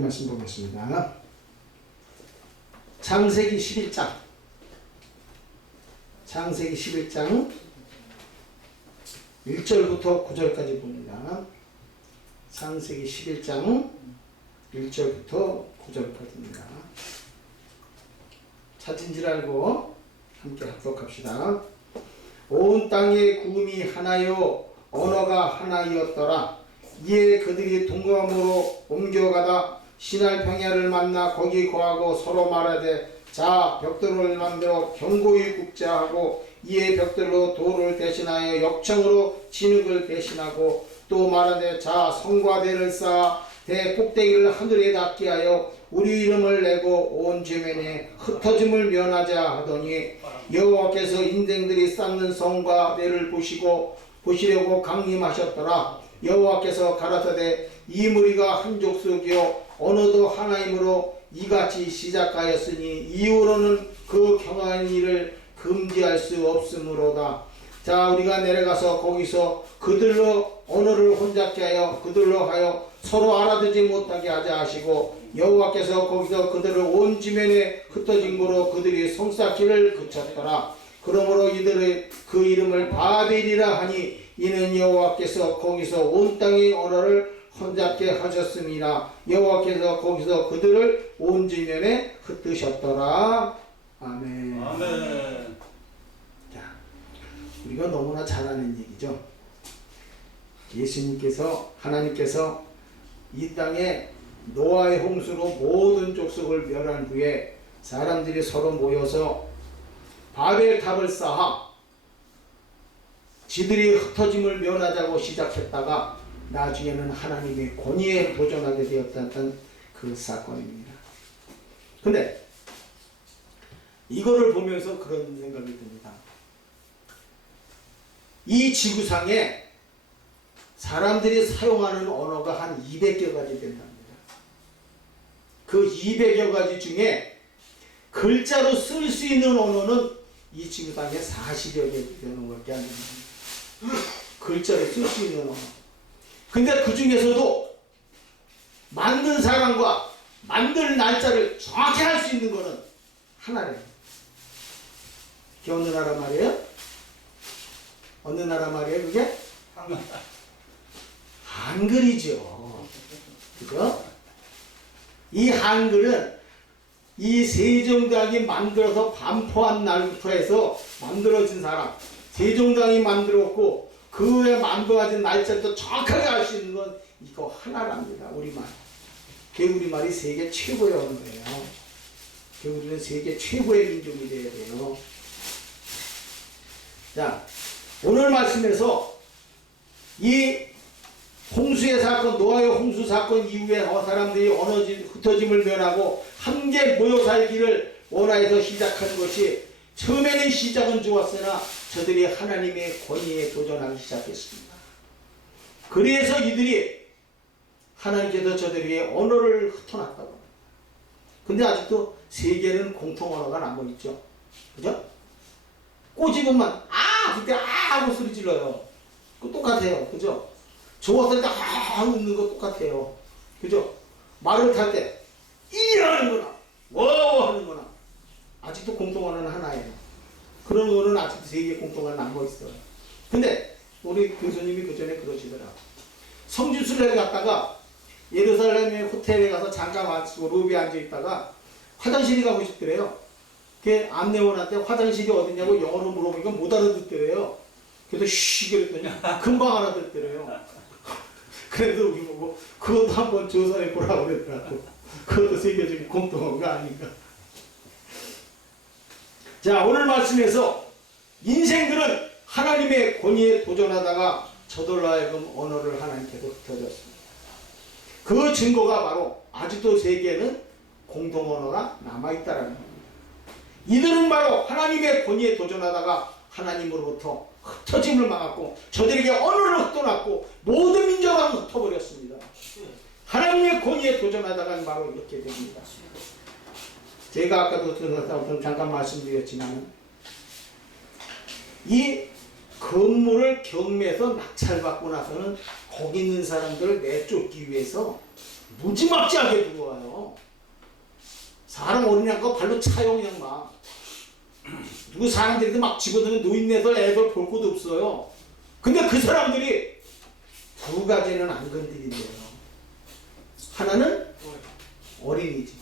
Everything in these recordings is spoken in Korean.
말씀 보겠습니다. 창세기 11장 창세기 11장 1절부터 9절까지 봅니다. 창세기 11장 1절부터 9절까지입니다. 찾은 줄 알고 함께 합독합시다. 온 땅의 구음이 하나요 언어가 하나이었더라. 이에 그들이 동감으로 옮겨가다 시날 평야를 만나 거기 거하고 서로 말하되 자 벽돌을 만들어 견고히 굽자 하고 이에 벽돌로 돌을 대신하여 역청으로 진흙을 대신하고 또 말하되 자 성과대를 쌓아 대 꼭대기를 하늘에 닿게 하여 우리 이름을 내고 온 지면에 흩어짐을 면하자 하더니 여호와께서 인생들이 쌓는 성과 대를 보시려고 강림하셨더라. 여호와께서 가라사대 이 무리가 한 족속이요 언어도 하나이므로 이같이 시작하였으니 이후로는 그 경한 일을 금지할 수 없으므로다. 자 우리가 내려가서 거기서 그들로 언어를 혼잡게 하여 그들로 하여 서로 알아듣지 못하게 하자 하시고 여호와께서 거기서 그들을 온 지면에 흩어짐으로 그들이 성 쌓기를 그쳤더라. 그러므로 이들의 그 이름을 바벨이라 하니 이는 여호와께서 거기서 온 땅의 언어를 혼잡게 하셨습니다. 여호와께서 거기서 그들을 온 지면에 흩으셨더라. 아멘. 아멘. 자, 우리가 너무나 잘 아는 얘기죠. 예수님께서 하나님께서 이 땅에 노아의 홍수로 모든 족속을 멸한 후에 사람들이 서로 모여서 바벨탑을 쌓아 지들이 흩어짐을 면하자고 시작했다가 나중에는 하나님의 권위에 도전하게 되었다는 그 사건입니다. 근데 이거를 보면서 그런 생각이 듭니다. 이 지구상에 사람들이 사용하는 언어가 한 200여 가지 된답니다. 그 200여 가지 중에 글자로 쓸 수 있는 언어는 이 지구상에 40여 개 되는 것밖에 안 됩니다. 글자로 쓸 수 있는 언어. 근데 그 중에서도 만든 사람과 만들 날짜를 정확히 할 수 있는 거는 하나래요. 그게 어느 나라 말이에요? 어느 나라 말이에요 그게? 한글이죠. 그죠? 이 한글은 이 세종대왕이 만들어서 반포한 날부터 해서 만들어진 사람 세종대왕이 만들었고 그 후에 만들어진 날짜도 정확하게 알 수 있는 건 이거 하나랍니다. 우리말. 그 우리말이 세계 최고의 언어예요. 그 우리는 세계 최고의 민족이 되어야 돼요. 자, 오늘 말씀에서 이 홍수의 사건, 노아의 홍수 사건 이후에 사람들이 흩어짐을 면하고 함께 모여 살기를 원하여서 시작한 것이 처음에는 시작은 좋았으나 저들이 하나님의 권위에 도전하기 시작했습니다. 그래서 이들이 하나님께서 저들에게 언어를 흩어놨다고 합니다. 근데 아직도 세계는 공통 언어가 남아있죠. 그죠? 꼬집으면 그때 하고 소리 질러요. 그거 똑같아요. 그죠? 좋았을 때 웃는 거 똑같아요. 그죠? 말을 탈 때 하는 거나 워 하는 거나 아직도 공통어는 하나예요. 그런 거는 아직도 세계 공통어는 남아있어요. 근데 우리 교수님이 그 전에 그러시더라고요. 성지순례를 갔다가 예루살렘의 호텔에 가서 잠깐 와서 로비에 앉아있다가 화장실이 가고 싶더래요. 그 안내원한테 화장실이 어디냐고 영어로 물어보니까 못 알아듣더래요. 그래서 쉬 그랬더니 금방 알아듣더래요. 그래서 우리 보고 그것도 한번 조사해 보라고 그랬더라고. 그것도 세계적인 공통어가 아닌가. 자, 오늘 말씀에서 인생들은 하나님의 권위에 도전하다가 저들로 하여금 언어를 하나님께서 흩어졌습니다. 그 증거가 바로 아직도 세계는 공동언어가 남아있다라는 겁니다. 이들은 바로 하나님의 권위에 도전하다가 하나님으로부터 흩어짐을 막았고 저들에게 언어를 흩어놨고 모든 민족을 흩어버렸습니다. 하나님의 권위에 도전하다가 바로 이렇게 됩니다. 제가 아까도 잠깐 말씀드렸지만 이 건물을 경매해서 낙찰받고 나서는 거기 있는 사람들을 내쫓기 위해서 무지막지하게 들어와요. 사람 어린애가 발로 차요 그냥 막. 누구 사람들이 막 집어드는 노인네들 애들 볼 것도 없어요. 근데 그 사람들이 두 가지는 안 건드린대요. 하나는 어린이집.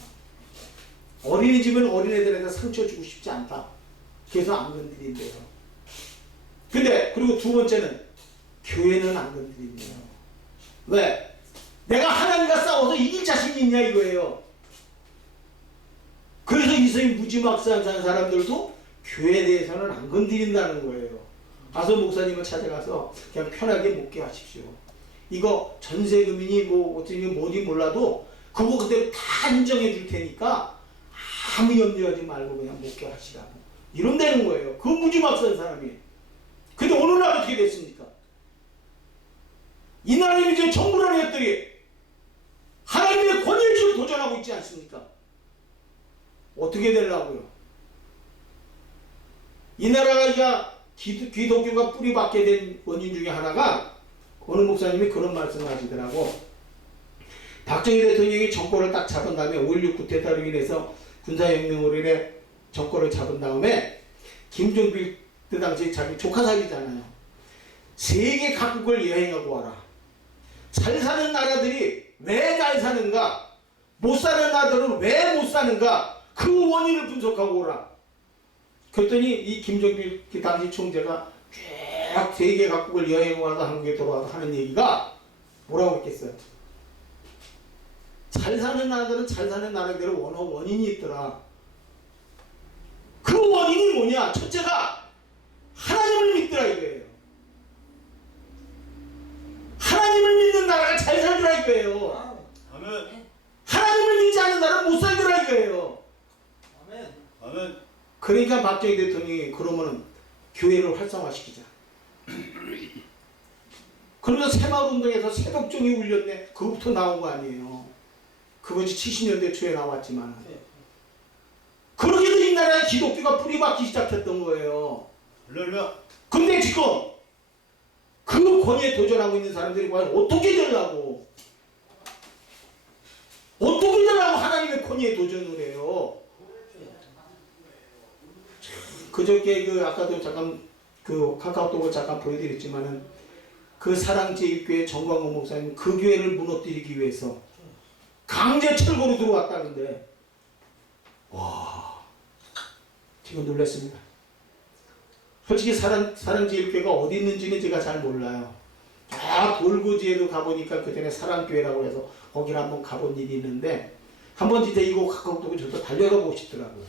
어린이집은 어린애들에게 상처 주고 싶지 않다. 그래서 안 건드린대요. 근데 그리고 두 번째는 교회는 안 건드린대요. 왜? 내가 하나님과 싸워서 이길 자신이 있냐 이거예요. 그래서 이성이 무지막지한 사람들도 교회에 대해서는 안 건드린다는 거예요. 가서 목사님을 찾아가서 그냥 편하게 묵게 하십시오. 이거 전세금이니 뭐 어떻게 뭐니 몰라도 그거 그대로 다 인정해 줄 테니까 아무 염려하지 말고 그냥 묵게 하시라고 이런다는 거예요. 그 무지막지한 사람이. 근데 오늘날 어떻게 됐습니까? 이 나라에 이제 정부라는 것들이 하나님의 권위를 도전하고 있지 않습니까? 어떻게 되려고요? 이 나라가 기독교가 뿌리박게 된 원인 중에 하나가 어느 목사님이 그런 말씀을 하시더라고. 박정희 대통령이 정권을 딱 잡은 다음에 5.16 쿠데타로 인해서 군사혁명으로 인해 정권을 잡은 다음에 김정필 그 당시 자기 조카 사귀잖아요. 세계 각국을 여행하고 와라. 잘 사는 나라들이 왜 잘 사는가? 못 사는 나라들은 왜 못 사는가? 그 원인을 분석하고 오라. 그랬더니 이 김정필 그 당시 총재가 쭉 세계 각국을 여행하다 한국에 돌아와서 하는 얘기가 뭐라고 했겠어요? 잘 사는 나라들은 잘 사는 나라대로 원인이 있더라. 그 원인이 뭐냐? 첫째가 하나님을 믿더라 이거예요. 하나님을 믿는 나라가 잘 살더라 이거예요. 아멘. 하나님을 믿지 않는 나라는 못 살더라 이거예요. 아멘. 아멘. 그러니까 박정희 대통령이 그러면은 교회를 활성화시키자. 그러면서 새마을운동에서 새벽종이 울렸네. 그거부터 나온 거 아니에요. 그것이 70년대 초에 나왔지만 그렇게도 이 나라에 기독교가 뿌리박기 시작했던 거예요. 할렐루야. 근데 지금 그 권위에 도전하고 있는 사람들이 과연 어떻게 되려고 하나님의 권위에 도전을 해요. 그저께 아까도 잠깐 카카오톡을 잠깐 보여드렸지만은 그 사랑제일교회 정광훈 목사님 그 교회를 무너뜨리기 위해서 강제 철거로 들어왔다는데 와 지금 놀랐습니다. 솔직히 사랑제일교회가 어디 있는지는 제가 잘 몰라요. 돌고지에도 가보니까 그전에 사랑교회라고 해서 거기를 한번 가본 일이 있는데 한번 진짜 이거 카카오톡을 저도 달려가 보고 싶더라고요.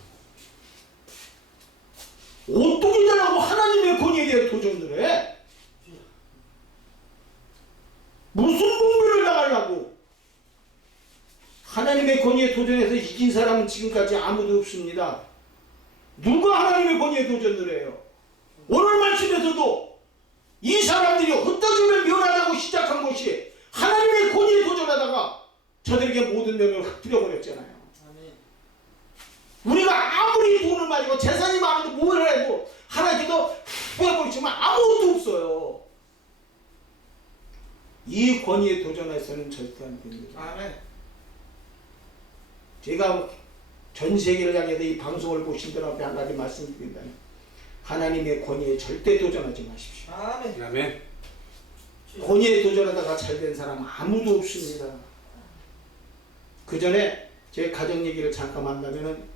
어떻게 되라고 하나님의 권위에 대해 도전을 해? 무슨 공부를 나가려고? 하나님의 권위에 도전해서 이긴 사람은 지금까지 아무도 없습니다. 누가 하나님의 권위에 도전을 해요? 오늘 말씀에서도 이 사람들이 흩어지면 면하자고 시작한 것이 하나님의 권위에 도전하다가 저들에게 모든 명을 흩뜨려버렸잖아요. 우리가 아무리 돈을 가지고 재산이 많아도 뭘 해도 하나님께도 빼버리지만 아무것도 없어요. 이 권위에 도전해서는 절대 안 됩니다. 아멘. 제가 전 세계를 향해서 이 방송을 보신 분 앞에 한 가지 말씀드린다면 하나님의 권위에 절대 도전하지 마십시오. 아멘. 아멘. 권위에 도전하다가 잘된 사람 아무도 없습니다. 그 전에 제 가정 얘기를 잠깐 한다면은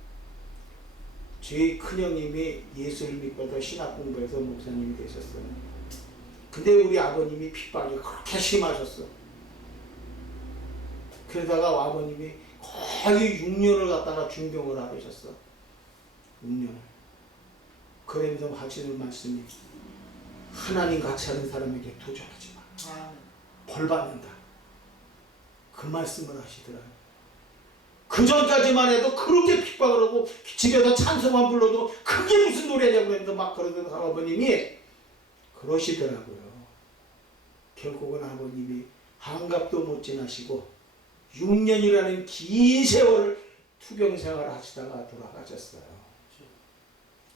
저희 큰형님이 예수를 믿고 신학 공부해서 목사님이 되셨어요. 근데 우리 아버님이 핍박이 그렇게 심하셨어. 그러다가 아버님이 거의 6년을 갖다가 중병을 하셨어. 6년을. 그러면서 하시는 말씀이 하나님 같이 하는 사람에게 도전하지 마. 벌 받는다. 그 말씀을 하시더라고요. 그 전까지만 해도 그렇게 핍박을 하고 집에서 찬송만 불러도 그게 무슨 노래냐고 그랬는데 막 그러던 아버님이 그러시더라고요. 결국은 아버님이 한갑도 못 지나시고 6년이라는 긴 세월을 투병생활을 하시다가 돌아가셨어요.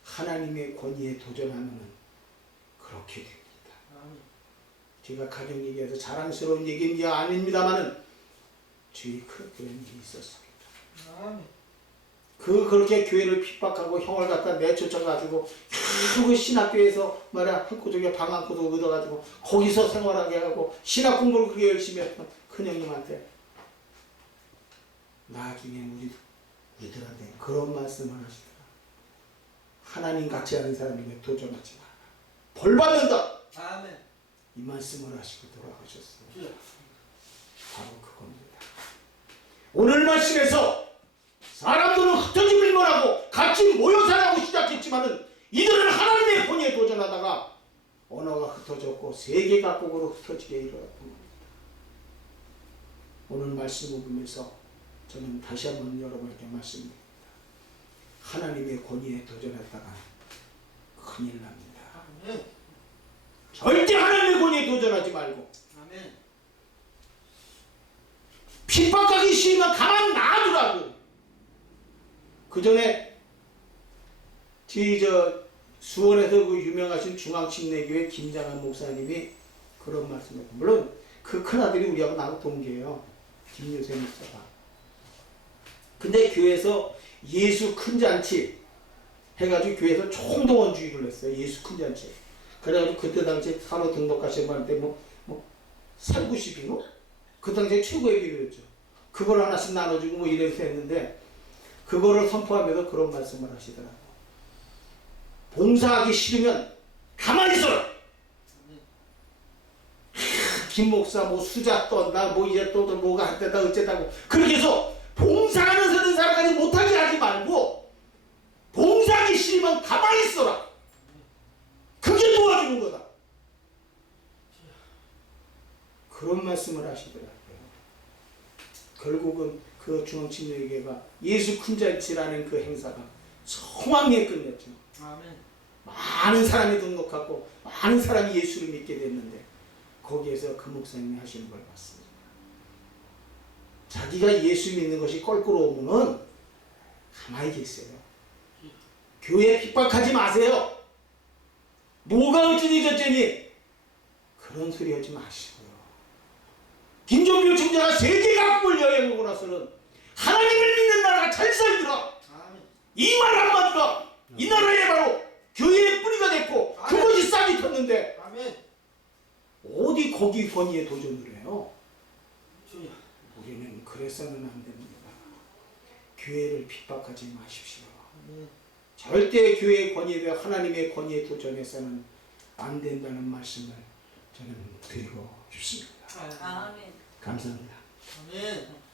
하나님의 권위에 도전하면 그렇게 됩니다. 제가 가정 얘기해서 자랑스러운 얘기는 아닙니다만은 주의 그런 일이 있었습니다. 아멘. 그렇게 교회를 핍박하고 형을 갖다 내쫓아가지고 결국 신학교에서 말이야 한 구석에 방 한 구석 얻어가지고 거기서 생활하게 하고 신학 공부를 그렇게 열심히 했던 큰형님한테 나중에 우리들한테 그런 말씀을 하시더라. 하나님 같이 하는 사람에게 도전하지 마라. 벌 받는다. 아멘. 이 말씀을 하시고 돌아가셨어요. 주여. 바로 그겁니다. 오늘 말씀에서 사람들은 흩어지기만 하고 같이 모여 살라고 시작했지만은 이들은 하나님의 권위에 도전하다가 언어가 흩어졌고 세계 각국으로 흩어지게 일어났던 겁니다. 오늘 말씀을 보면서 저는 다시 한번 여러분에게 말씀드립니다. 하나님의 권위에 도전했다가 큰일 납니다. 아멘. 절대 하나님의 권위에 도전하지 말고 아멘. 핍박하기 싫으면 가만 놔두라고. 그 전에 수원에서 그 유명하신 중앙침례교회 김장한 목사님이 그런 말씀을 했고, 물론 그 큰아들이 우리하고 나하고 동기예요. 김유세 목사가. 근데 교회에서 예수 큰 잔치 해가지고 교회에서 총동원주의를 했어요. 예수 큰 잔치. 그래가지고 그때 당시에 산호 등록하신 분한테 살구십이고 그 당시에 최고의 비료였죠. 그걸 하나씩 나눠주고 뭐 이래서 했는데 그거를 선포하면서 그런 말씀을 하시더라고. 봉사하기 싫으면 가만히 있어라. 김 목사 뭐 수자 떤다 뭐 이제 또 뭐가 한때다 어쨌다고 그렇게 해서 봉사하는 사람까지 못하게 하지 말고 봉사하기 싫으면 가만히 있어라. 그게 도와주는 거다. 그런 말씀을 하시더라고요. 결국은 그 중앙침례교회가 예수 큰 잔치라는 그 행사가 성황리에 끝냈죠. 아멘. 많은 사람이 등록하고 많은 사람이 예수를 믿게 됐는데 거기에서 그 목사님이 하시는 걸 봤습니다. 자기가 예수 믿는 것이 껄끄러우면 가만히 계세요. 교회 핍박하지 마세요. 뭐가 어쩌니 저쩌니 그런 소리 하지 마시고요. 김종필 총재가 세계 각국을 여행하고 나서는 하나님을 믿는 나라가 잘 살더라. 이 말 한마디가 이 나라에 바로 교회의 뿌리가 됐고 그것이 싹이 텄는데 아멘. 어디 거기 권위에 도전을 해요. 주여. 우리는 그래서는 안 됩니다. 교회를 핍박하지 마십시오. 아멘. 절대 교회의 권위에 하나님의 권위에 도전해서는 안 된다는 말씀을 저는 드리고 싶습니다. 아멘. 감사합니다. 아멘.